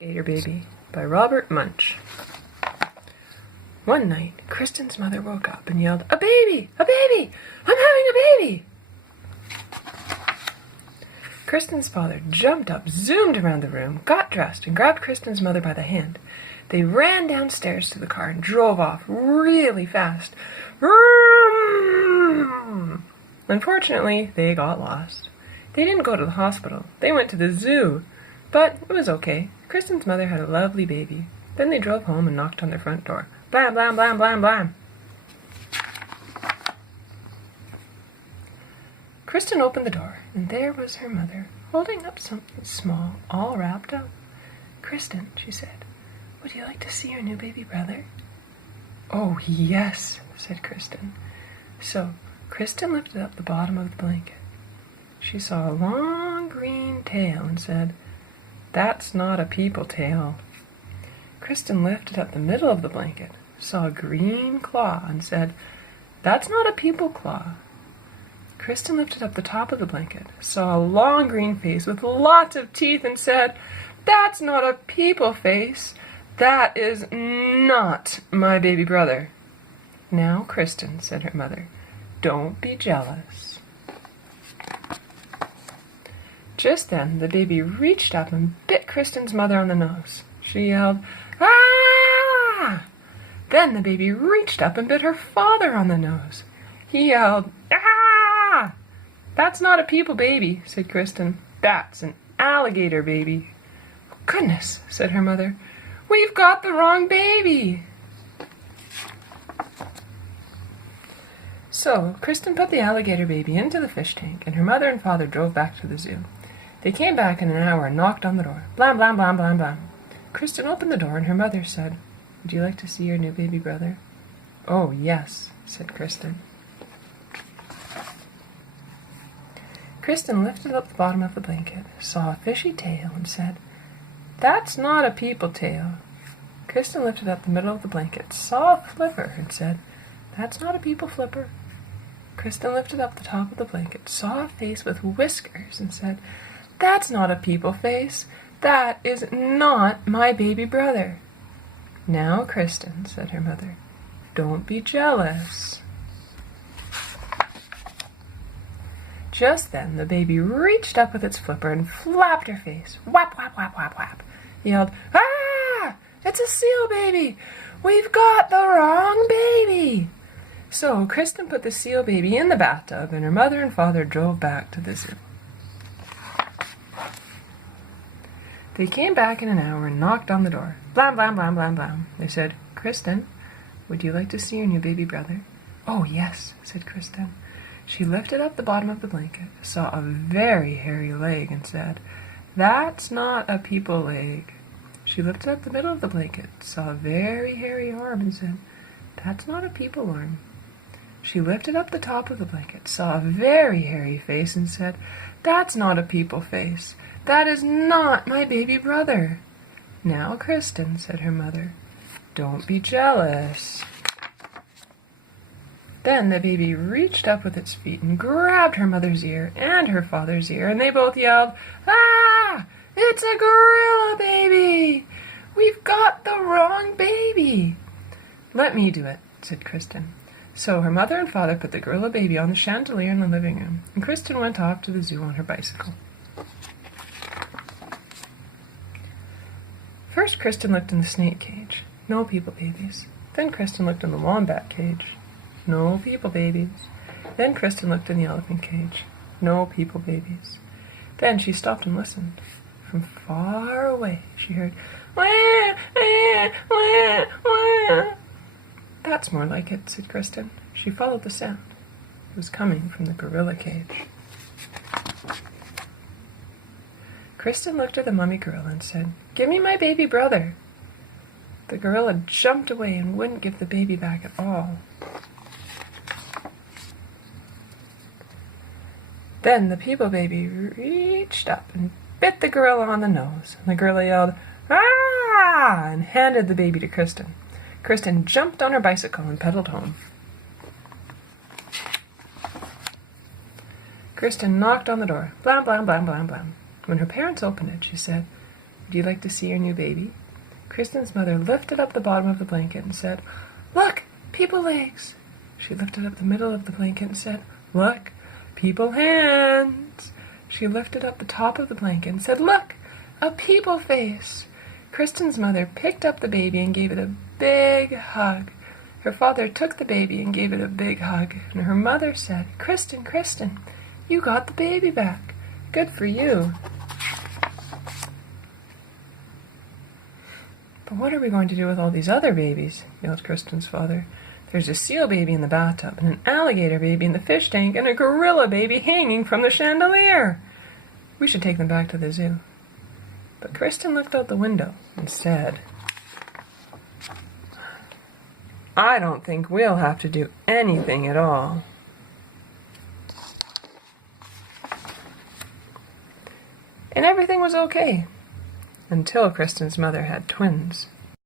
Alligator Baby by Robert Munsch. One night, Kristen's mother woke up and yelled, "A baby! A baby! I'm having a baby!" Kristen's father jumped up, zoomed around the room, got dressed, and grabbed Kristen's mother by the hand. They ran downstairs to the car and drove off really fast. Vroom! Unfortunately, they got lost. They didn't go to the hospital. They went to the zoo. But it was okay. Kristen's mother had a lovely baby. Then they drove home and knocked on their front door. Blam, blam, blam, blam, blam. Kristen opened the door, and there was her mother, holding up something small, all wrapped up. "Kristen," she said, "would you like to see your new baby brother?" "Oh, yes," said Kristen. So Kristen lifted up the bottom of the blanket. She saw a long green tail and said, "That's not a people tail." Kristen lifted up the middle of the blanket, saw a green claw, and said, "That's not a people claw." Kristen lifted up the top of the blanket, saw a long green face with lots of teeth, and said, "That's not a people face. That is not my baby brother." "Now, Kristen," said her mother, "don't be jealous." Just then, the baby reached up and bit Kristen's mother on the nose. She yelled, "Ah!" Then the baby reached up and bit her father on the nose. He yelled, "Ah!" "That's not a people baby," said Kristen. "That's an alligator baby." "Goodness," said her mother, "we've got the wrong baby." So Kristen put the alligator baby into the fish tank, and her mother and father drove back to the zoo. They came back in an hour and knocked on the door. Blam, blam, blam, blam, blam. Kristen opened the door, and her mother said, "Would you like to see your new baby brother?" "Oh, yes," said Kristen. Kristen lifted up the bottom of the blanket, saw a fishy tail, and said, "That's not a people tail." Kristen lifted up the middle of the blanket, saw a flipper, and said, "That's not a people flipper." Kristen lifted up the top of the blanket, saw a face with whiskers, and said, "That's not a people face. That is not my baby brother." "Now, Kristen," said her mother, "don't be jealous." Just then, the baby reached up with its flipper and flapped her face. Whap, whap, whap, whap, whap. He yelled, "Ah! It's a seal baby! We've got the wrong baby!" So Kristen put the seal baby in the bathtub, and her mother and father drove back to the zoo. They came back in an hour and knocked on the door. Blam, blam, blam, blam, blam. They said, "Kristen, would you like to see your new baby brother?" "Oh, yes," said Kristen. She lifted up the bottom of the blanket, saw a very hairy leg, and said, "That's not a people leg." She lifted up the middle of the blanket, saw a very hairy arm, and said, "That's not a people arm." She lifted up the top of the blanket, saw a very hairy face, and said, "That's not a people face. That is not my baby brother." "Now, Kristen," said her mother, "don't be jealous." Then the baby reached up with its feet and grabbed her mother's ear and her father's ear, and they both yelled, "Ah! It's a gorilla baby! We've got the wrong baby!" "Let me do it," said Kristen. So her mother and father put the gorilla baby on the chandelier in the living room, and Kristen went off to the zoo on her bicycle. First, Kristen looked in the snake cage. No people babies. Then Kristen looked in the wombat cage. No people babies. Then Kristen looked in the elephant cage. No people babies. Then she stopped and listened. From far away, she heard, "Wah, wah, wah, wah." "That's more like it," said Kristen. She followed the sound. It was coming from the gorilla cage. Kristen looked at the mummy gorilla and said, "Give me my baby brother." The gorilla jumped away and wouldn't give the baby back at all. Then the people baby reached up and bit the gorilla on the nose. And the gorilla yelled, "Ah!" and handed the baby to Kristen. Kristen jumped on her bicycle and pedaled home. Kristen knocked on the door. Blam, blam, blam, blam, blam. When her parents opened it, she said, Would you like to see your new baby? Kristen's mother lifted up the bottom of the blanket and said, Look, people legs. She lifted up the middle of the blanket and said, Look, people hands. She lifted up the top of the blanket and said, Look, a people face. Kristen's mother picked up the baby and gave it a big hug. Her father took the baby and gave it a big hug, and her mother said, Kristen, Kristen, you got the baby back. Good for you. But what are we going to do with all these other babies? Yelled Kristen's father. There's a seal baby in the bathtub, and an alligator baby in the fish tank, and a gorilla baby hanging from the chandelier. We should take them back to the zoo. But Kristen looked out the window and said, I don't think we'll have to do anything at all. And everything was okay, until Kristen's mother had twins.